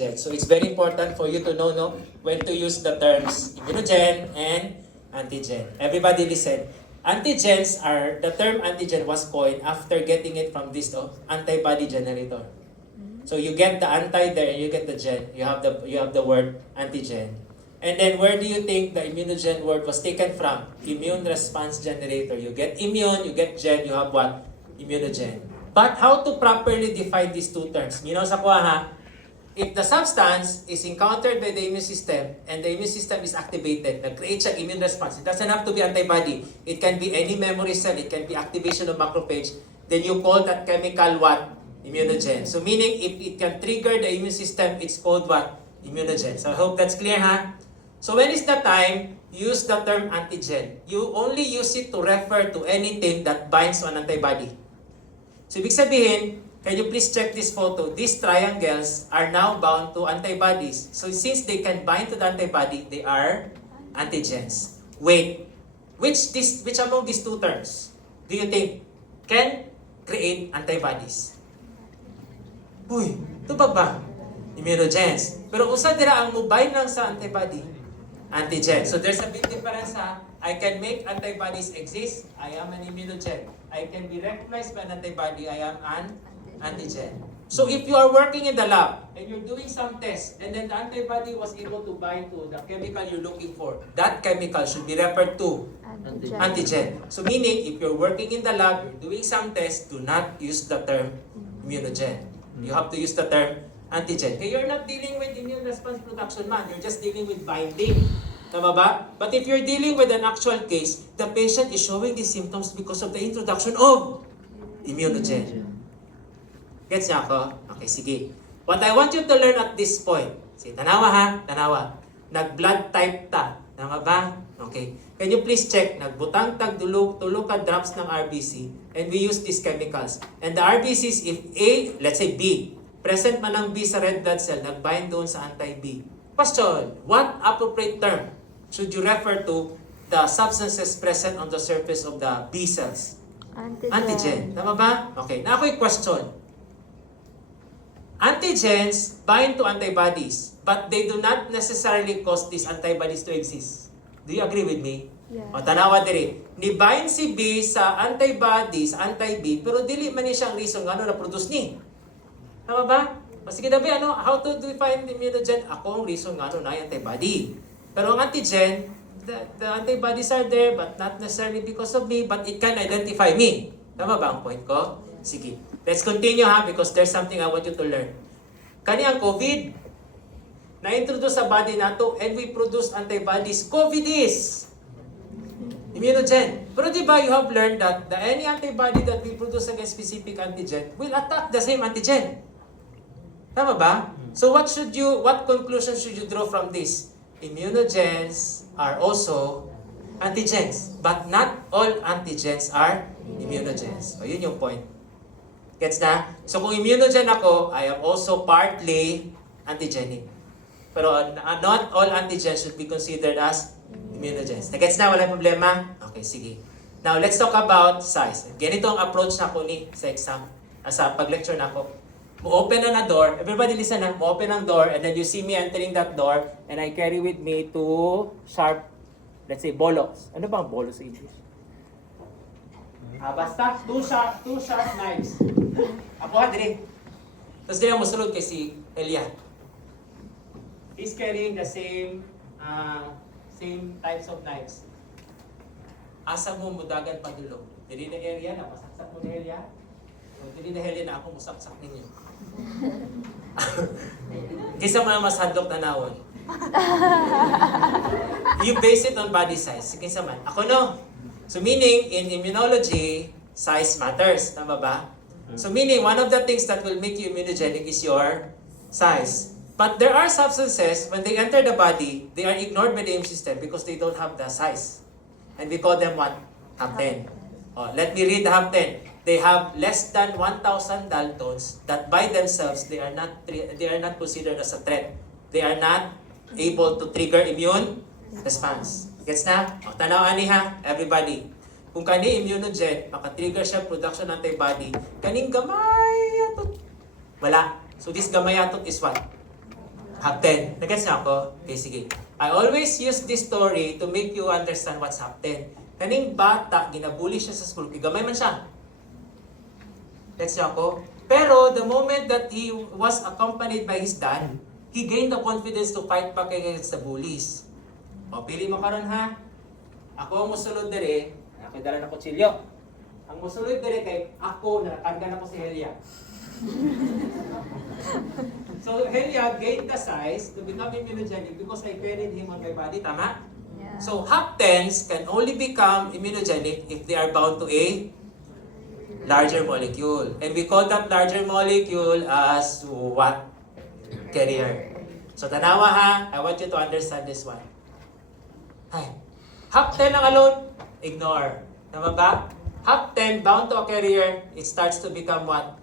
So it's very important for you to know when to use the terms immunogen and antigen. Everybody listen. Antigens are, the term antigen was coined after getting it from this antibody generator. So you get the anti there and you get the gen. You have the word antigen. And then where do you think the immunogen word was taken from? Immune response generator. You get immune, you get gen, you have what? Immunogen. But how to properly define these two terms? You know sa kuha ha? If the substance is encountered by the immune system and the immune system is activated, nag-create siya immune response. It doesn't have to be antibody. It can be any memory cell. It can be activation of macrophage. Then you call that chemical what? Immunogen. So meaning if it can trigger the immune system, it's called what? Immunogen. So I hope that's clear, ha? So when is the time use the term antigen? You only use it to refer to anything that binds to an antibody. So ibig sabihin, can you please check this photo? These triangles are now bound to antibodies. So since they can bind to the antibody, they are antigens. Wait, which among these two terms do you think can create antibodies? Uy, ito ba? Immunogens. Pero usa dira ang mobile lang sa antibody? Antigen. So there's a big difference ha. I can make antibodies exist. I am an immunogen. I can be recognized by an antibody. I am an antigen. So if you are working in the lab and you're doing some tests and then the antibody was able to bind to the chemical you're looking for, that chemical should be referred to antigen. So meaning if you're working in the lab, you're doing some tests, do not use the term immunogen. You have to use the term antigen. Okay, you're not dealing with immune response production man, you're just dealing with binding. Tama ba? But if you're dealing with an actual case, the patient is showing these symptoms because of the introduction of immunogen. Gets niya ako? Okay, sige. What I want you to learn at this point, sige, tanawa ha, tanawa. Nag-blood type ta. Tama ba? Okay. Can you please check? Nagbutang tag tulog ka drops ng RBC and we use these chemicals. And the RBCs, if A, let's say B, present man ang B sa red blood cell, nag-bind doon sa anti-B. Question, what appropriate term should you refer to the substances present on the surface of the B cells? Antigen. Tama ba? Okay. Na ako'y question. Antigens bind to antibodies, but they do not necessarily cause these antibodies to exist. Do you agree with me? Yeah. O tanawa diri. Ni-bind si B sa antibodies, anti-B, pero dili man ni siyang reason nga na produce ni. Tama ba? O sige dabi, how to define immunogen? Ako ang reason nga na antibody. Pero ang antigen, the antibodies are there, but not necessarily because of me, but it can identify me. Tama ba ang point ko? Sige. Let's continue ha, because there's something I want you to learn. Kani ang COVID, na-introduce sa body nato and we produce antibodies. COVID is immunogen. Pero di ba you have learned that any antibody that we produce against specific antigen will attack the same antigen. Tama ba? So what conclusion should you draw from this? Immunogens are also antigens, but not all antigens are immunogens. So yun yung point. Gets na? So kung immunogen ako, I am also partly antigenic. Pero not all antigens should be considered as immunogens. Gets na? Walang problema? Okay, sige. Now, let's talk about size. Ganito ang approach na ko ni sa exam, sa pag-lecture na ako. Mo-open na door. Everybody listen na. Mo-open ang door and then you see me entering that door and I carry with me two sharp, let's say, bolos. Ano ba ang bolos sa English? Basta, two sharp knives. Ako ha, dire. Tapos din ang musulod kay si Elia. He's carrying the same types of knives. Asa mo mudagan padulong. Dili na area na pasaksak mo na Elia. O dili na area na ako musaksak ninyo. Kisa mo mas handok na nawon. You base it on body size. Kisa man. Ako no. So meaning, in immunology, size matters. Tama ba? So meaning, one of the things that will make you immunogenic is your size. But there are substances, when they enter the body, they are ignored by the immune system because they don't have the size. And we call them what? Hapten. Oh, let me read the Hapten. They have less than 1,000 Daltons that by themselves, they are not considered as a threat. They are not able to trigger immune response. Gets na? O, tanaw ani ha, everybody. Kung kani immunogen, maka-trigger siya production ng antibody, kaning gamay atot. Wala. So this gamay atot is what? Hapten. Nagets na ako? Okay, sige. I always use this story to make you understand what's hapten. Kaning bata, ginabuli siya sa school. Gamay man siya. Gets niya ako? Pero the moment that he was accompanied by his dad, he gained the confidence to fight back against the bullies. O, pili mo karon ha. Ako ang musulod dere. Ako dala na kutsilyo. Ang musulod dere kay ako, nakakarga na ko si Helia. So Helia gained the size to become immunogenic because I carried him on my body, tama? Yeah. So haptens can only become immunogenic if they are bound to a larger molecule. And we call that larger molecule as what? Carrier. So tanawa ha, I want you to understand this one. Hi. Hapten ang alone, ignore. Tama ba? Hapten bound to a carrier, it starts to become what?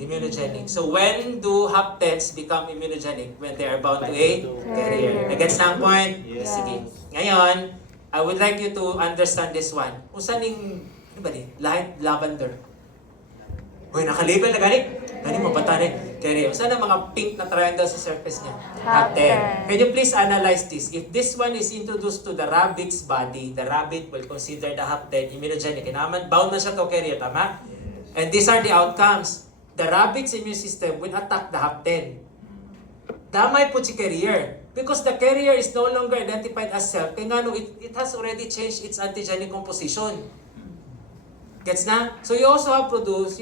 Immunogenic. So when do haptens become immunogenic? When they are bound to a carrier. Nagets na ang point? Yes. Sige. Ngayon, I would like you to understand this one. Kung saan yung, ano ba ni? Light lavender. Uy, naka-label na gani? Gani mo, bata na carrier. Saan ang mga pink na triangle sa surface niya? Hapten. Can you please analyze this? If this one is introduced to the rabbit's body, the rabbit will consider the hapten immunogenic. Kinaman, bound na siya to carrier, tama? And these are the outcomes. The rabbit's immune system will attack the hapten. Damay po si carrier. Because the carrier is no longer identified as self, kaya nga no, it has already changed its antigenic composition. Gets na? So you also produce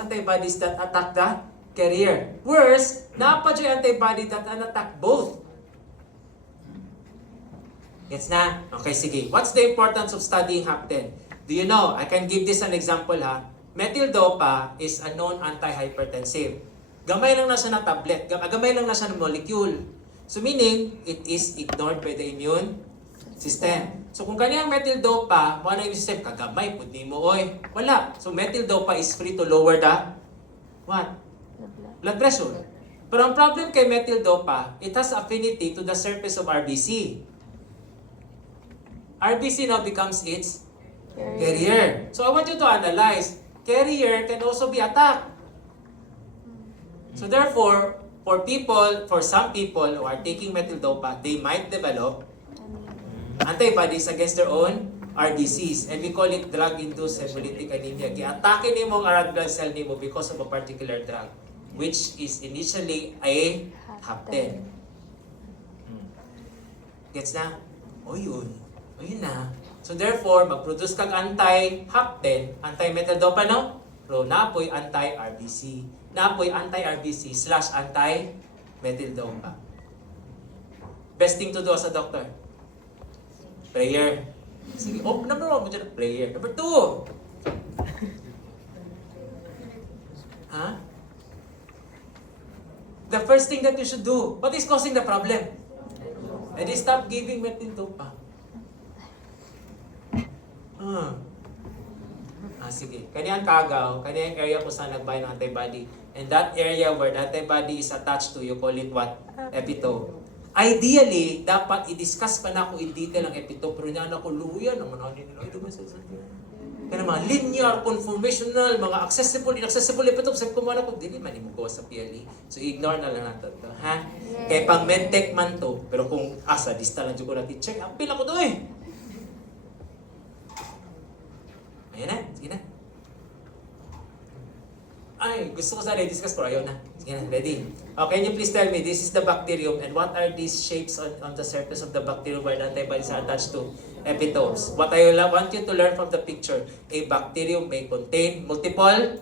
antibodies that attack the carrier. Worse, napadyo yung antibody that attack both. Gets na? Okay, sige. What's the importance of studying hapten? Do you know? I can give this an example ha. Methyl-dopa is a known antihypertensive. Gamay lang na siya na tablet. Gamay lang na siya na molecule. So meaning, it is ignored by the immune system. So kung kaniyang methyl-dopa, mo na yung system, kagamay, pwede mo, oy. Wala. So methyl-dopa is free to lower the, what? Blood pressure. Pero ang problem kay methyl-dopa, it has affinity to the surface of RBC. RBC now becomes its carrier. So I want you to analyze. Carrier can also be attacked. So therefore, for some people who are taking methyl-dopa, they might develop antibodies against their own RBCs. And we call it drug-induced hemolytic anemia. Ki-atake ni mo ang red blood cell ni mo because of a particular drug, which is initially a hapten. Gets na? O yun. O yun na. So therefore, mag-produce kang anti-hapten, anti-methyl-dopa, no? Pero naapoy anti-RBC. Naapoy anti-RBC / anti-methyl-dopa. Best thing to do as a doctor? Prayer. Sige. Oh, number 1 mo dyan, prayer. Number 2. Huh? The first thing that you should do, what is causing the problem? And stop giving methyl-dopa. Sige. Kaniyang kagaw, kaniyang area kung saan nagbayo ng antibody. And that area where the antibody is attached to, you call it what? Epitope. Ideally, dapat i-discuss pa na ako in detail ang epitope. Pero niyan ako, luya naman ako nila. Ito ba sa kaya naman, linear, conformational, mga accessible, inaccessible epitope. Sabi ko man ako, dili man mo sa PLE. So ignore na lang natin ito. Ha? Kaya pang medtech man to. Pero kung asa, distal lang dyan ko na teacher, apil ako to eh. Ayan na, sige na. Ay, gusto ko sana i-discuss pero ayaw na. Sige na, ready? Can you please tell me, this is the bacterium and what are these shapes on the surface of the bacterium where the antibodies are attached to? Epitopes. What I want you to learn from the picture, a bacterium may contain multiple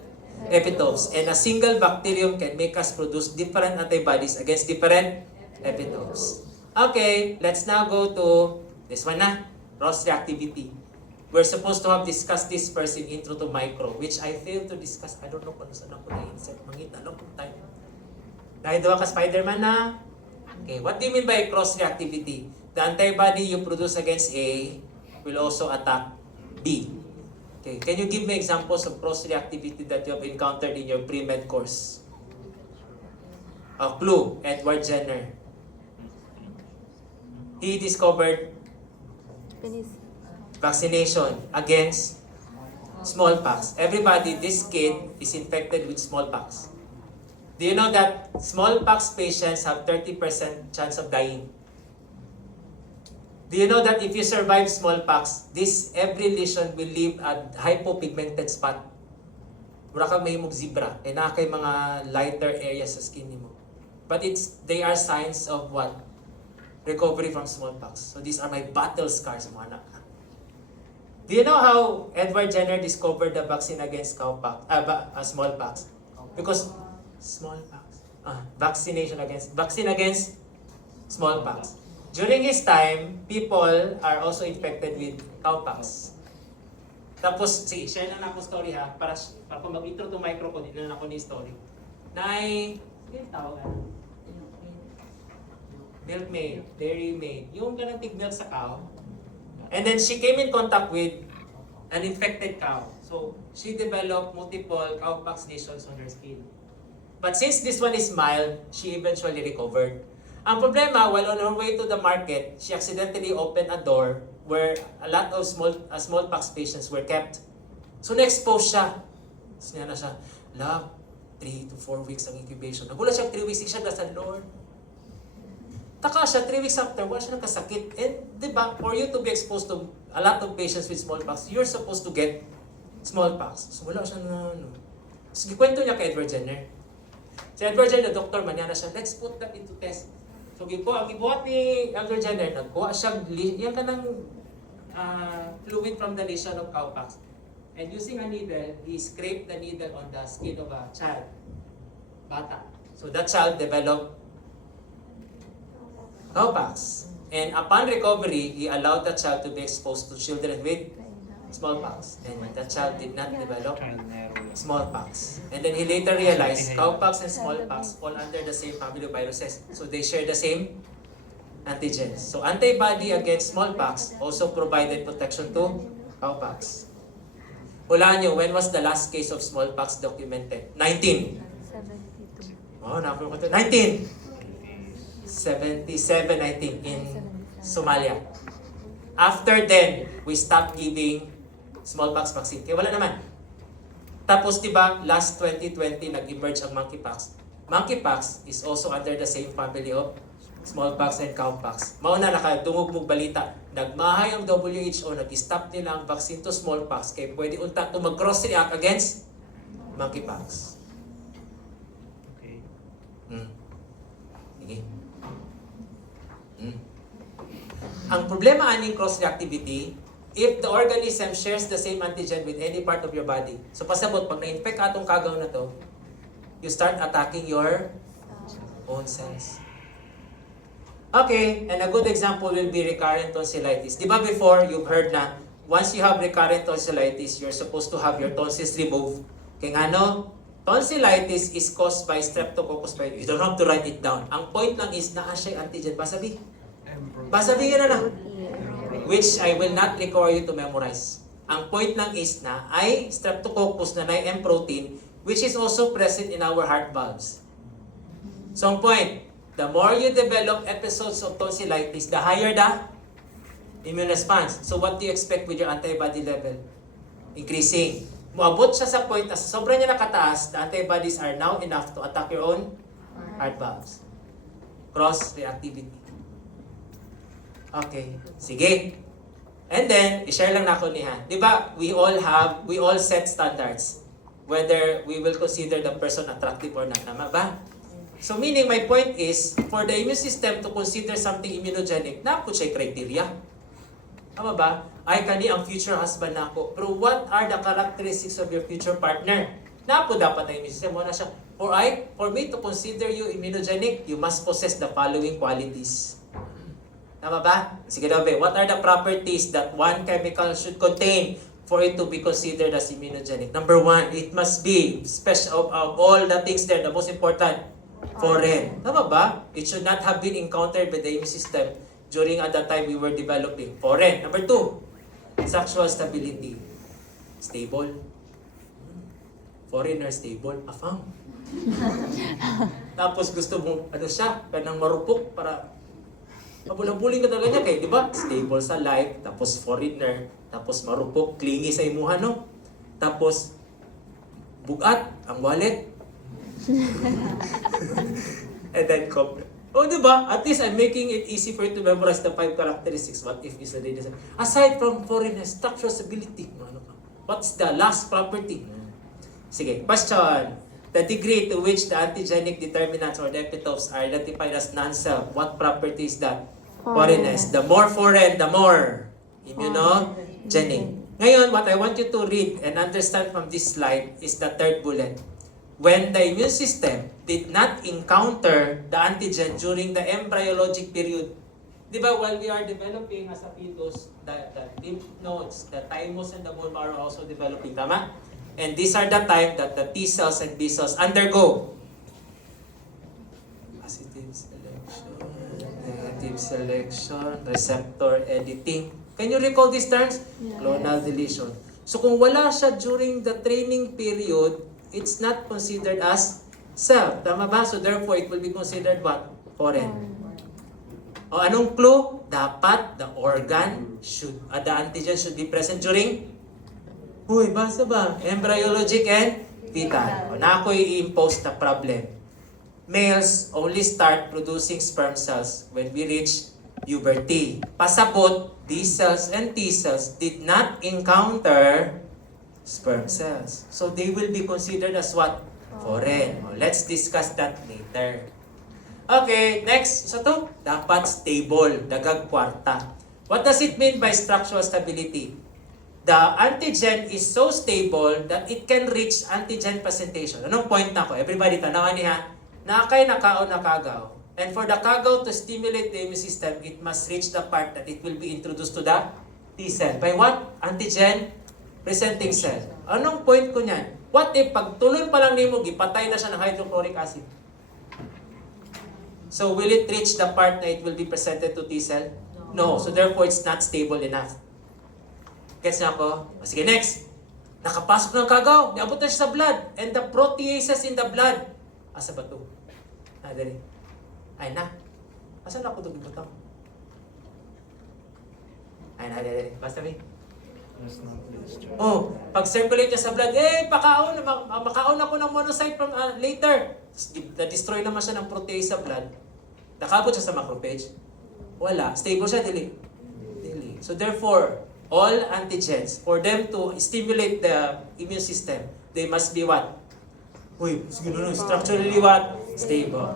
epitopes and a single bacterium can make us produce different antibodies against different epitopes. Okay, let's now go to this one na, cross-reactivity. We're supposed to have discussed this first in intro to micro, which I failed to discuss. I don't know kung saan ako na-insert. Mangita lang kung time. Dahil daw ka Spider-Man na. Okay, what do you mean by cross-reactivity? The antibody you produce against A will also attack B. Okay, can you give me examples of cross-reactivity that you have encountered in your pre-med course? A clue, Edward Jenner. He discovered vaccination against smallpox. Everybody, this kid is infected with smallpox. Do you know that smallpox patients have 30% chance of dying? Do you know that if you survive smallpox, every lesion will leave a hypopigmented spot? Wala kang mahimog zebra, kaya na kay mga lighter areas sa skin mo. But they are signs of what? Recovery from smallpox. So these are my battle scars, mga anak. Do you know how Edward Jenner discovered the vaccine against smallpox? Because vaccine against smallpox. During his time, people are also infected with cowpox. Tapos, sige, share na ako story ha, para kung mag-intro to micro ko, din na ako ni story. Yung tawag milkmaid, dairy maid, yung ganang tig-milk sa cow. And then she came in contact with an infected cow. So, she developed multiple cowpox lesions on her skin. But since this one is mild, she eventually recovered. Ang problema, while on her way to the market, she accidentally opened a door where a lot of smallpox patients were kept. So, na-expose siya. Siya na siya, love, 3 to 4 weeks ang incubation. Nagulat siya 3 weeks, siya nasa Lord. Taka siya, 3 weeks after, wala siya nagkasakit. And, di ba, for you to be exposed to a lot of patients with smallpox, you're supposed to get smallpox. So, wala siya na, So, kwento niya kay Edward Jenner. Si Edward Jenner, doktor, manya na siya, let's put that into test. So, ang gibuhat ni Edward Jenner, nagkuha siya, yan ka ng fluid from the lesion of cowpox. And using a needle, he scraped the needle on the skin of a child, bata. So, that child developed cowpox. And upon recovery, he allowed the child to be exposed to children with smallpox. And that child did not develop smallpox. And then he later realized cowpox and smallpox fall under the same family of viruses. So they share the same antigens. So antibody against smallpox also provided protection to cowpox. Hulaan nyo, when was the last case of smallpox documented? 19. 72. Oh, napunod ko 19. 77, I think, in Somalia. After then, we stopped giving smallpox vaccine. Kaya wala naman. Tapos, diba, last 2020, nag-emerge ang monkeypox. Monkeypox is also under the same family of smallpox and cowpox. Mauna nakadungog mong balita. Nagmahay ang WHO, nag-stop nila ang vaccine to smallpox. Kaya pwede unta to mag-cross-react against monkeypox. Okay. Sige. Ang problema aning cross-reactivity, if the organism shares the same antigen with any part of your body, so pasabot, pag na-infect atong kagaw na to, you start attacking your own cells. Okay, and a good example will be recurrent tonsillitis. Di ba before, you've heard na, once you have recurrent tonsillitis, you're supposed to have your tonsils removed. Kaya nga no, tonsillitis is caused by Streptococcus pyogenes. You don't have to write it down. Ang point lang is, naa siya antigen. Pasabi. Pasabihin na na. Which I will not require you to memorize. Ang point lang is na ay Streptococcus na M protein, which is also present in our heart valves. So ang point, the more you develop episodes of tonsillitis, the higher the immune response. So what do you expect with your antibody level? Increasing. Muabot siya sa point na sa sobrang niya nakataas, the antibodies are now enough to attack your own heart valves. Cross-reactivity. Okay, sige. And then, i-share lang na ako niya. Di ba, we all set standards. Whether we will consider the person attractive or not. Tama ba? So meaning, my point is, for the immune system to consider something immunogenic, napo siya criteria. Tama ba? Ay, kani ang future husband na ako. Pero what are the characteristics of your future partner? Napo dapat ang immune system mo na siya. For me to consider you immunogenic, you must possess the following qualities. Tama ba? Sige daw, what are the properties that one chemical should contain for it to be considered as immunogenic? Number 1, it must be special of all the things there, the most important, foreign. Tama ba? It should not have been encountered by the immune system during at that time we were developing. Foreign. Number 2, sexual stability. Stable. Foreigner stable. Afam. Tapos gusto mo, kanang marupok para mabulang-buling ka talaga niya kay, di ba? Stable sa life, tapos foreigner, tapos marupok, clingy sa imuha, no? Tapos, bugat, ang wallet. And then complex. Oh, di ba? At least I'm making it easy for you to memorize the 5 characteristics. What if is a data? Aside from foreignness, structural stability. Ano pa? What's the last property? Sige, question. The degree to which the antigenic determinants or the epitopes are identified as non-self. What property is that? Foreignness. The more foreign, the more immunogenic. Ngayon, what I want you to read and understand from this slide is the third bullet. When the immune system did not encounter the antigen during the embryologic period, di ba, while we are developing as a fetus, the lymph nodes, the thymus and the bone marrow are also developing, tama? And these are the time that the T cells and B cells undergo positive selection, negative selection, receptor editing. Can you recall these terms? Yes. Clonal deletion. So kung wala siya during the training period, it's not considered as self. Tama ba? So therefore, it will be considered what? Foreign. O anong clue? Dapat the organ the antigen should be present during basa ba? Embryologic and fetal. O na ako i-impose na problem. Males only start producing sperm cells when we reach puberty. Pasabot, these cells and T cells did not encounter sperm cells. So they will be considered as what? Foreign. O, let's discuss that later. Okay, next. So to, dapat stable, dagag kwarta. What does it mean by structural stability? The antigen is so stable that it can reach antigen presentation. Anong point na ko? Everybody, tanawan niya. Nakakay nakao nakagaw. And for the kagaw to stimulate the immune system, it must reach the part that it will be introduced to the T cell. By what? Antigen presenting cell. Anong point ko niyan? What if pagtulon pa lang nimo gipatay na siya ng hydrochloric acid? So will it reach the part na it will be presented to T cell? No. So therefore, it's not stable enough. Gets na ako? Sige, next. Nakapasok ng kagaw. Niabot na siya sa blood. And the proteases in the blood. Asa ba ito? Dali. Ay na. Asa na ako ito gibutang? Ay na, dali. Basta rin. That's not discharge. Oh, pag-circulate niya sa blood, makaon ako ng monocyte from later. Na-destroy naman siya ng protease sa blood. Nakabot siya sa macrophage. Wala. Stable siya, dili. So therefore, all antigens, for them to stimulate the immune system, they must be what? Structurally what? Stable.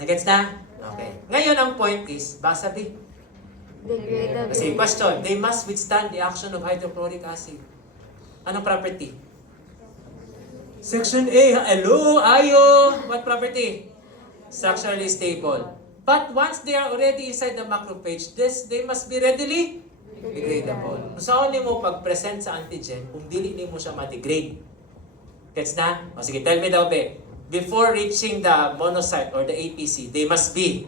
Nagets na? Okay. Ngayon, ang point is, basa B. Degradable. Kasi question, they must withstand the action of hydrochloric acid. Anong property? Section A. Hello, Ayo. What property? Structurally stable. But once they are already inside the macrophage, they must be readily degradable. Kung saan mo pag-present sa antigen, kung dili mo siya ma-degrade. Gets na? O sige, tell me daw, be. Before reaching the monocyte or the APC, they must be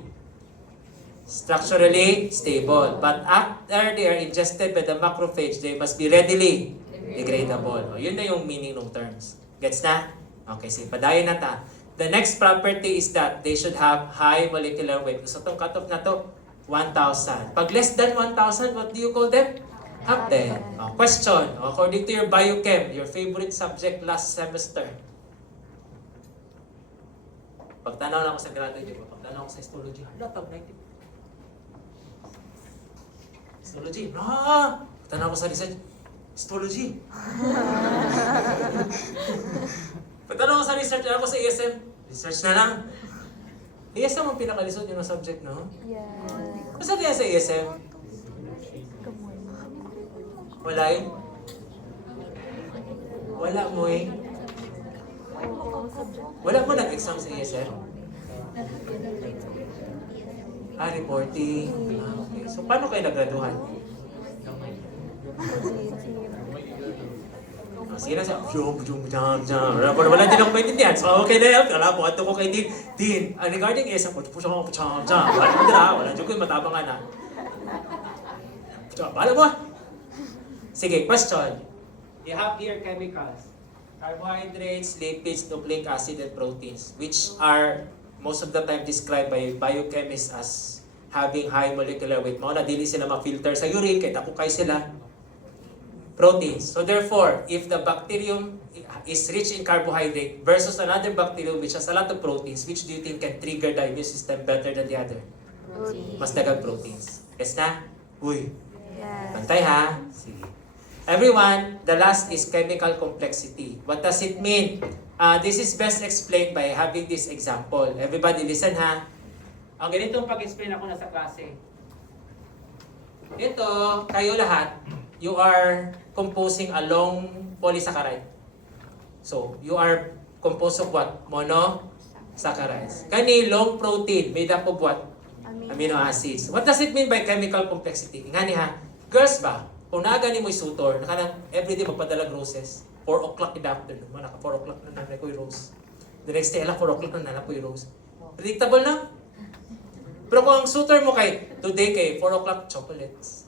structurally stable. But after they are ingested by the macrophage, they must be readily degradable. O, yun na yung meaning ng terms. Gets na? Okay, sige, padayon na ta. The next property is that they should have high molecular weight. So, itong cutoff na to, 1,000. Pag less than 1,000, what do you call them? Hapten. Question, according to your biochem, your favorite subject last semester. Pagtanaw na ako sa graduate, di ba? Pagtanaw ako sa histology. Hala, tag 90. Histology. Pagtanaw ako sa research. Histology. Pagtanaw ako sa research, ako sa ESM. Research na lang. ESM ang pinakalisod yung subject, no? Yeah. Masa kaya sa ESM? Wala yun? Wala mo eh. Wala mo nag-exam sa ESM? Reporting. Okay. So, paano kayo nagraduhan? Sige na siya. Wala din ako maintindihan. So, okay na yun. Wala po. Ato ko kay Dean. Dean, regarding ESM, wala dyan ko yung matabangan na. Bala mo. Sige, question. You have here chemicals. Carbohydrates, lipids, nucleic acid, and proteins, which are most of the time described by biochemists as having high molecular weight. Mga na dili sila ma-filter sa urine, kahit ako kay sila. Proteins. So therefore, if the bacterium is rich in carbohydrate versus another bacterium which has a lot of proteins, which do you think can trigger the immune system better than the other? Protein. Mas dagang proteins. Yes na? Uy, Yes. bantay ha? Sige. Everyone, the last is chemical complexity. What does it mean? This is best explained by having this example. Everybody listen ha. Ang ganitong pag-explain ako na sa klase. Ito, kayo lahat, you are composing a long polysaccharide. So, you are composed of what? Monosaccharides. Kani, long protein, made up of what? Amino acids. What does it mean by chemical complexity? Ngani ha, girls ba, kung nagani mo'y sutor, nakanang everyday magpadala roses, 4 o'clock in the afternoon, naka 4 o'clock na nanay ko'y rose. The next day, 4 o'clock na nanay ko'y rose. Predictable na. Pero kung ang sutor mo today kay 4 o'clock, chocolates.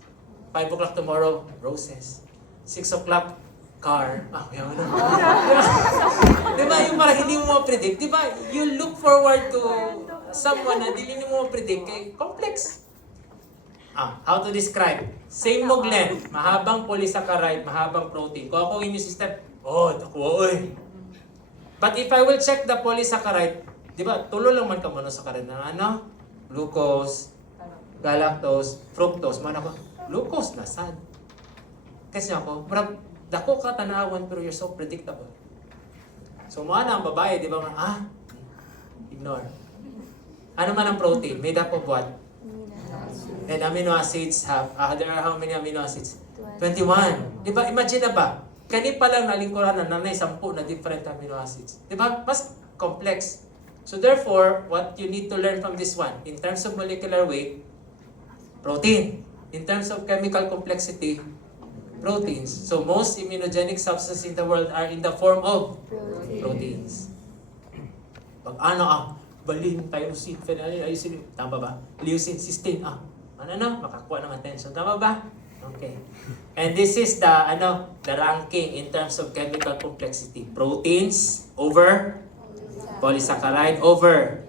5 o'clock tomorrow, roses. 6 o'clock, car. Yan na. Diba? Yung parang hindi mo ma-predict. Diba? You look forward to someone na hindi mo ma-predict kay complex. How to describe? Same mog length, mahabang polysaccharide, mahabang protein. Kung ako immune system, nakuha, oy. But if I will check the polysaccharide, di ba, tulo lang man ka monosaccharide na glucose, galactose, fructose, man ako, glucose na sad. Kasi ako, marag, dako ka tanawan pero you're so predictable. So, mga na ang babae, di ba, ignore. Ano man ang protein? Made up of what? And amino acids have, there are how many amino acids? 21. Di ba? Imagine na ba? Kani pa lang nalingkuran na nanay 10 na different amino acids. Di ba? Mas complex. So therefore, what you need to learn from this one, in terms of molecular weight, protein. In terms of chemical complexity, proteins. So most immunogenic substances in the world are in the form of proteins. Pag balin, tyrosine, phenylalanine, tama ba? Leucine, cysteine, makakuha ng attention. Tama ba? Okay. And this is the ranking in terms of chemical complexity. Proteins over polysaccharide over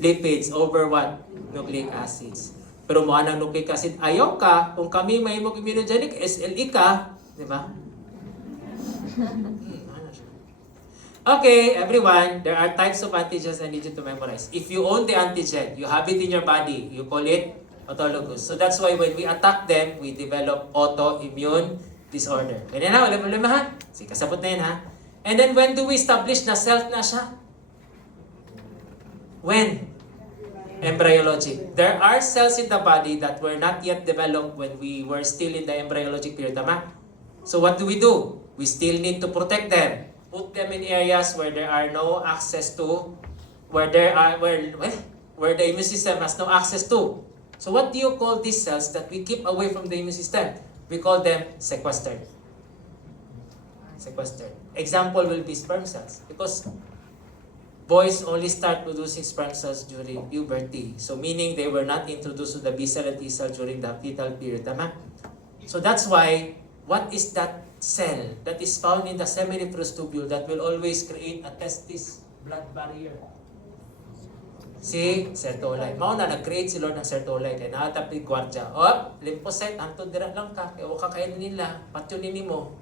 lipids over what? Nucleic acids. Pero mo anang nucleic acid, ayaw ka, kung kami may immunogenic, SLE ka, di ba? Okay, everyone, there are types of antigens I need you to memorize. If you own the antigen, you have it in your body, you call it autologous. So that's why when we attack them, we develop autoimmune disorder. Ganyan na, ulit ha? Sige, kasabot na yan ha. And then when do we establish na self na siya? When? Embryology. There are cells in the body that were not yet developed when we were still in the embryologic period, tama? So what do? We still need to protect them. Put them in areas where there are no access to, where the immune system has no access to. So what do you call these cells that we keep away from the immune system? We call them sequestered. Sequestered. Example will be sperm cells, because boys only start producing sperm cells during puberty. So meaning they were not introduced to the B cell and T cell during the fetal period. Tama? So that's why, what is that cell that is found in the seminiferous tubule that will always create a testis blood barrier? Si Sertoli. Mao na nag-create si Lord ng Sertoli kay naatapig gwardiya. Lymphocyte, hantod dira lang ka. Kaya waka kayo nila. Patyonin mo.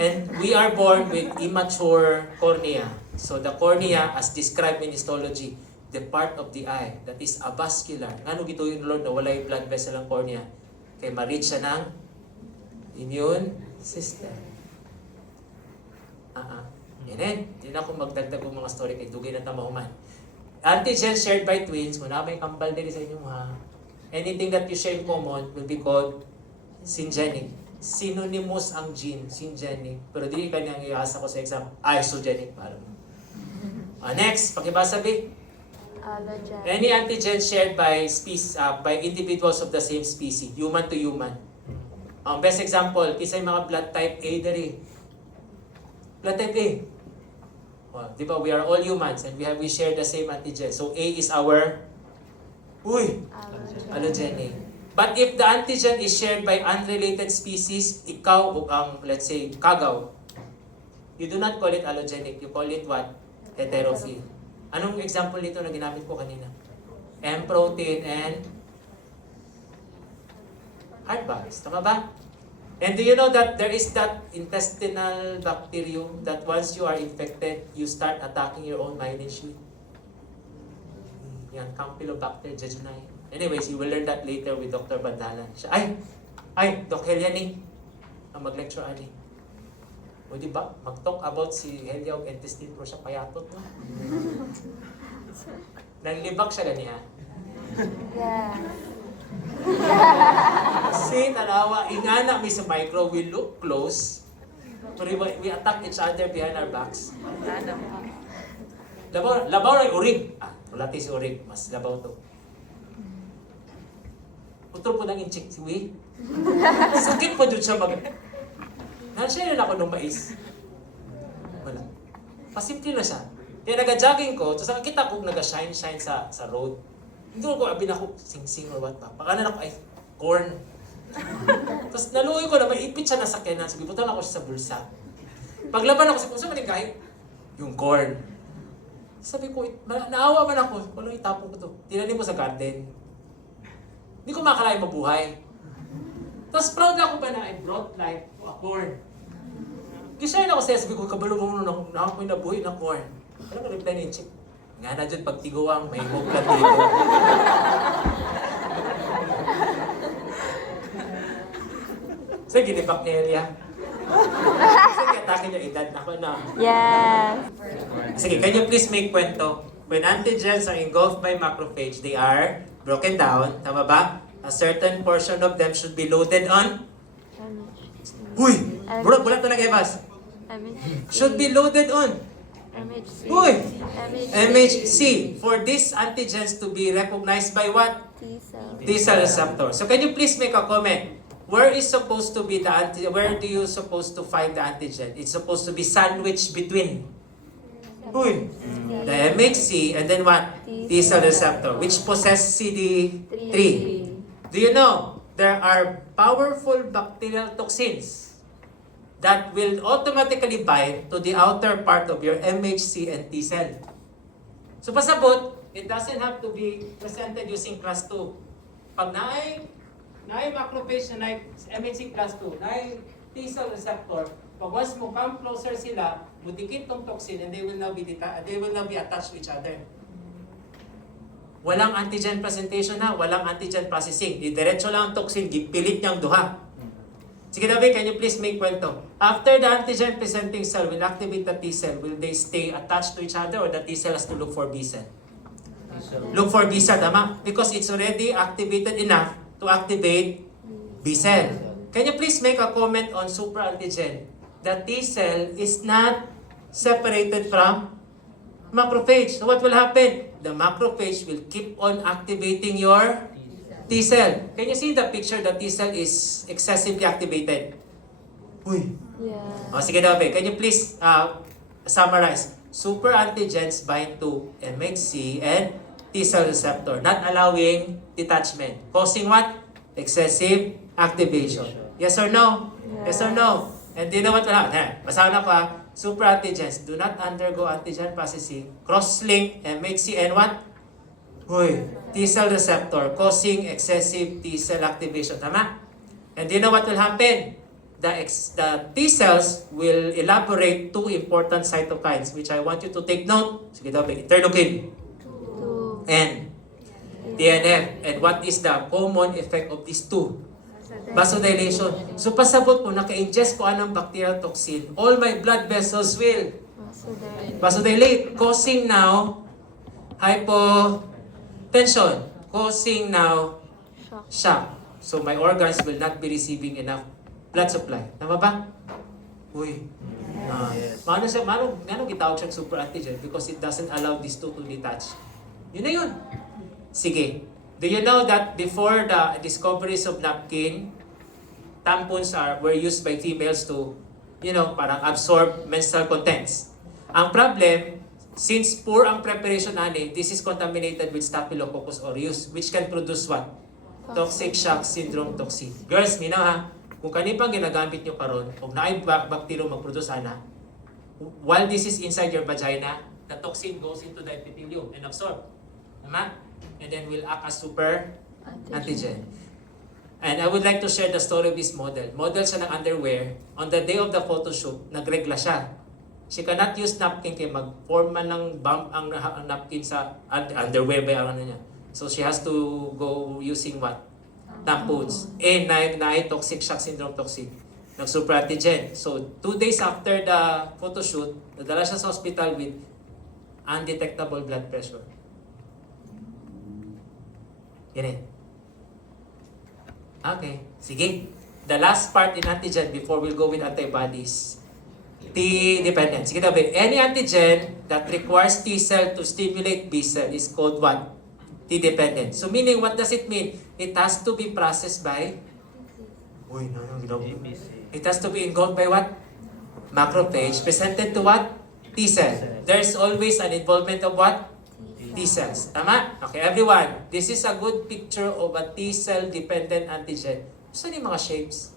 And we are born with immature cornea. So the cornea, as described in histology, the part of the eye that is avascular. Ngano gituyo ni Lord na walay blood vessel ang cornea? Kay ma-reach siya ng immune system. Yan. Hindi na ako magdagdag ng mga story kay dugay na tamahuman. Antigen shared by twins, muna may kambal din sa inyo ha. Anything that you share in common will be called syngenic. Synonymous ang gene, syngenic. Pero di kanyang iasa ko sa exam, isogenic. Next, pakibasa Vic. Allogen. Any antigen shared by by individuals of the same species, human to human. Ang best example, kisay mga blood type A diri. Blood type A. Di ba, we are all humans and we share the same antigen. So A is our allogenic. But if the antigen is shared by unrelated species, ikaw o ang, let's say, kagaw, you do not call it allogenic, you call it what? Heterophile. Anong example nito na ginamit ko kanina? M protein and hard bags. Tama ba? And do you know that there is that intestinal bacterium that once you are infected, you start attacking your own myelin sheath? Yan, Campylobacter jejuni. Anyways, you will learn that later with Dr. Bandalan. Siya, ay, Doc Heliani, ang mag-lecture ani. O di ba, mag-talk about si Helia o intestine pero siya payatot na. Nanglibak siya ganiya. Yeah. Kasi tanawa, ingana mi sa micro, we look close, pero we attack each other behind our backs. Labaw na yung urig. Wala si urig, mas labaw to. Putol po nang incheck si Wee. Sakit po dun siya Nansiya na ako ng mais. Wala. Pasimple na siya. Kaya naga-jogging ko, tapos nakakita ko naga-shine sa road. Hindi ko abin ako, sing-sing or what pa. Pakanan ako, ay, corn. Tapos naluoy ko na may ipit siya na sakyanan. Sabi, butan ako siya sa bulsa. Paglaban ako sa kung saan maningkahit, yung corn. Sabi ko, naawa man ako. Walang itapon ko to. Tinanim ko sa garden. Hindi ko makakalain mabuhay. Tapos proud ako ba na I brought life to a corn. Gisaya na ako sa sabi ko, kabalo mo na ako yung nabuhay na corn. Alam mo, reply ni Chick. Nga na dyan, pag tiguang, may muglat dito. Sige, ginibak ni Elia. Sige, atake niya edad. Ako na. Yes. Sige, can you please make kwento? When antigens are engulfed by macrophage, they are broken down. Tama ba? A certain portion of them should be loaded on. Uy! Bulat na nag-evas. Should be loaded on. MHC. Uy! MHC. MHC. For these antigens to be recognized by what? T-cell. T-cell receptor. So can you please make a comment? Where is supposed to be the where do you supposed to find the antigen? It's supposed to be sandwiched between. Uy! The MHC and then what? T-cell receptor, which possess CD3. Do you know, there are powerful bacterial toxins that will automatically bind to the outer part of your MHC and T cell. So pasabot, it doesn't have to be presented using class 2. Pag naay macrophage na MHC class 2, naay T cell receptor, pag once mo come closer sila, budikit tong toxin and they will now be attached to each other. Walang antigen presentation na, walang antigen processing. Diretso lang ang toxin, gipilit niyang duha. Sige David, can you please make kwento? After the antigen presenting cell will activate the T cell, will they stay attached to each other or the T cell has to look for B cell? Look for B cell, tama? Because it's already activated enough to activate B cell. Can you please make a comment on super antigen? The T cell is not separated from macrophage. So what will happen? The macrophage will keep on activating your T cell. Can you see the picture? The T cell is excessively activated. Uy. Yeah. O, sige Dabe, can you please summarize? Super antigens bind to MHC and T cell receptor, not allowing detachment. Causing what? Excessive activation. Yes or no? Yes or no? And do you know what will happen? Basahan ako ha. Super antigens do not undergo antigen processing, cross-link MHC and what? T-cell receptor causing excessive T-cell activation. Tama? And do you know what will happen? The T-cells will elaborate two important cytokines which I want you to take note. Sige daw, interleukin and TNF. And what is the common effect of these two? Vasodilation. So pasabot po, naka-ingest po anong bacterial toxin, all my blood vessels will vasodilate, causing now hypotension, causing now shock. So my organs will not be receiving enough blood supply. Tama ba? Uy. Mano gitawag siyang super antigen? Because it doesn't allow these two to detach. Yun na yun. Sige. Do you know that before the discoveries of napkin, tampons were used by females to, parang absorb menstrual contents. Ang problem, since poor ang preparation ani, this is contaminated with Staphylococcus aureus, which can produce what? Toxic shock syndrome toxin. Girls, minaw ha, kung kanipang ginagamit nyo karon, kung naay bacterium mag-produce ana, while this is inside your vagina, the toxin goes into the epithelium and absorb. Tama? And then will act as super antigen. And I would like to share the story of this model. Model siya ng underwear. On the day of the photo shoot, nagregla siya. She cannot use napkin kaya mag-form man ng bump ang napkin sa underwear ba ang ano niya. So she has to go using what? Tampons. Na-toxic shock syndrome toxic. Nag-super antigen. So 2 days after the photo shoot, nadala siya sa hospital with undetectable blood pressure. Yan eh. Okay, sige. The last part in antigen before we'll go with antibodies. T-dependent. Sige tabi. Any antigen that requires T cell to stimulate B cell is called what? T-dependent. So meaning, what does it mean? It has to be processed by? It has to be engulfed by what? Macrophage. Presented to what? T cell. There's always an involvement of what? T cells. Tama? Okay, everyone. This is a good picture of a T cell dependent antigen. Saan yung mga shapes?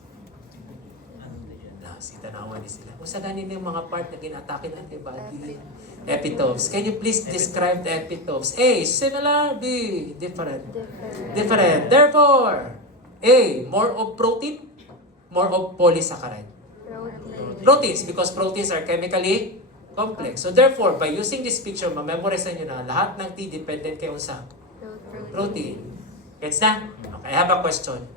Tanawan ni sila. Kung saan ganin yung mga part na ginatake ng antibody? Epitopes. Can you please describe the epitopes? A, similar. B, different. Different. Therefore, A, more of protein, more of polysaccharide. Proteins, because proteins are chemically complex. So therefore, by using this picture, mamemorize nyo na lahat ng T-dependent kayo sa protein. Gets na? Okay, I have a question.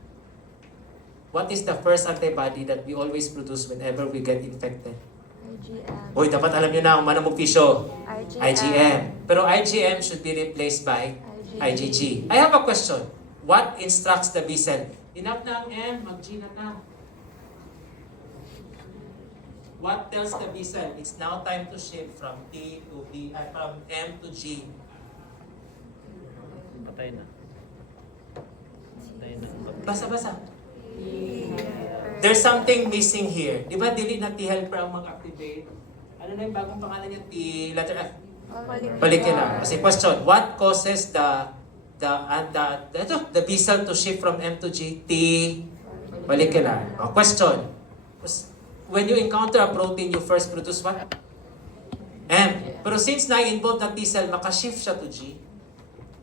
What is the first antibody that we always produce whenever we get infected? IgM. Hoy, dapat alam nyo na kung manong mag-fisyo. IgM. IgM. Pero IgM should be replaced by IgG. I have a question. What instructs the B cell? Enough na ang M, mag-G na ta. What tells the B cell? It's now time to shift from T to B, from M to G. Patay na. Patay na. Basa-basa. There's something missing here. Di ba, dili na T-helper ang mag-activate? Ano na yung bagong pangalan niya? Letter F. Follicular. Kasi question, what causes the B cell to shift from M to G? T follicular. Question. When you encounter a protein, you first produce what? M. Pero since na-involved na T cell, makashift siya to G.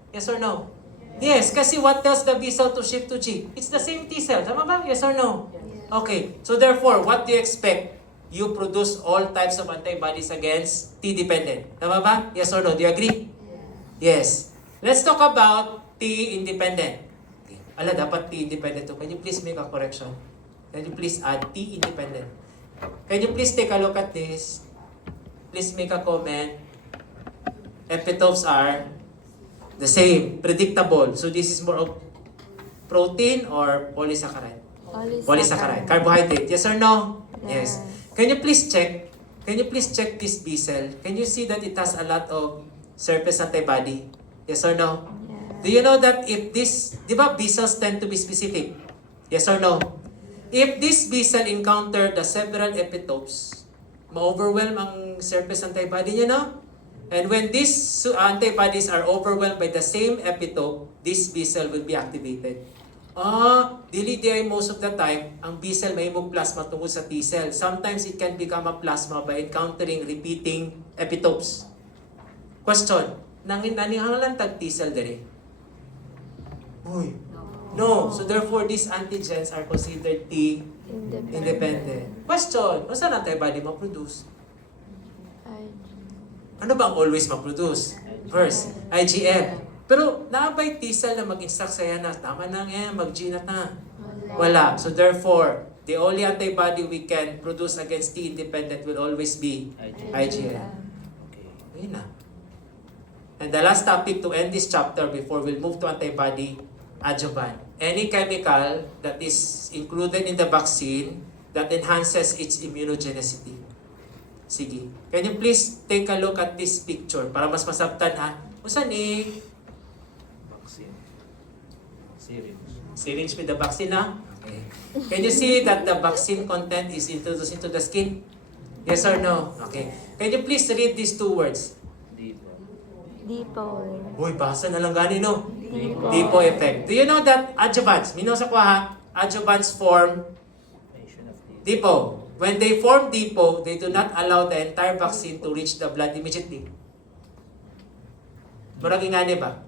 Yes or no? Yes, kasi what tells the B cell to shift to G? It's the same T cell. Tama ba? Yes or no? Okay. So therefore, what do you expect? You produce all types of antibodies against T-dependent. Tama ba? Yes or no? Do you agree? Yes. Let's talk about T-independent. Okay. Ala, dapat T-independent to. Can you please make a correction? Can you please add T-independent? Can you please take a look at this? Please make a comment. Epitopes are the same, predictable. So this is more of protein or polysaccharide? Polysaccharide. Carbohydrate. Yes or no? Yes. Can you please check? Can you please check this B cell? Can you see that it has a lot of surface antibody? Yes or no? Do you know that if this, di ba B cells tend to be specific? Yes or no? If this B cell encounter the several epitopes, ma-overwhelm ang surface antibody niya, no? And when these antibodies are overwhelmed by the same epitope, this B cell will be activated. Dili di ay most of the time, ang B cell may mong plasma tungkol sa T cell. Sometimes it can become a plasma by encountering repeating epitopes. Question, nangihangalan tag T cell dere? Uy. No. So therefore, these antigens are considered T-independent. Question, ano saan antibody ma-produce? Ano bang always ma-produce? First, IgM. Pero naabay T-cell na mag-instruct sa'yo na tama na yan, mag-G na ta. Wala. So therefore, the only antibody we can produce against T-independent will always be IgM. Okay. Ayun na. And the last topic to end this chapter before we'll move to antibody, adjuvant. Any chemical that is included in the vaccine that enhances its immunogenicity. Sige. Can you please take a look at this picture para mas masabtan ha? Usan ni? Vaccine. Syringe. Syringe with the vaccine ha? Okay. Can you see that the vaccine content is introduced into the skin? Yes or no? Okay. Can you please read these two words? Depot. Uy, basa na lang gani no? Depot. Depot effect. Do you know that adjuvants, minaw sa kuha ha? Adjuvants form depot. When they form depot, they do not allow the entire vaccine to reach the blood immediately. Murag ingani ba?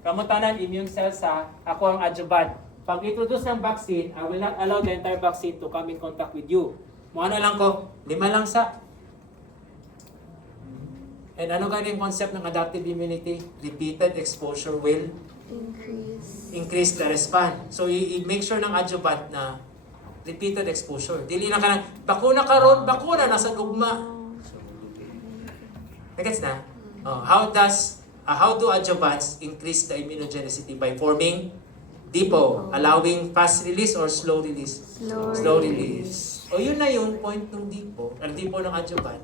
Kamutanan immune cells sa ako ang adjuvant. pag introduce ng vaccine, I will not allow the entire vaccine to come in contact with you. Mo ano lang ko, 5 lang sa. And ano ganyan yung concept ng adaptive immunity? Repeated exposure will increase the response. So, i-make sure ng adjuvant na repeated exposure. Dili na ka lang, bakuna ka ron, bakuna, nasa gugma. Nagets na? Oh, how do adjuvants increase the immunogenicity? By forming depot, allowing fast release or slow release? Slow release. O yun na yung point ng depot, ang depot ng adjuvant.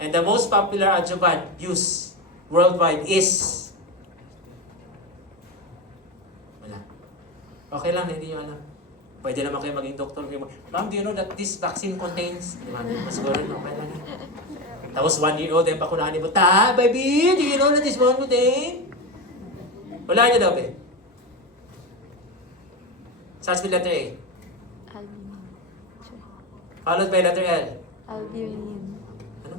And the most popular adjuvant used worldwide is wala. Okay lang, hindi nyo alam. Pwede naman kayo maging doktor. Ma'am, do you know that this vaccine contains? Di ba? Mas siguro, okay lang. Tapos 1 year old, pakunahan mo, baby, do you know that this one contain? Wala niyo daw, be. Starts with letter A. Albumin. Followed by letter L. Albumin. Ano?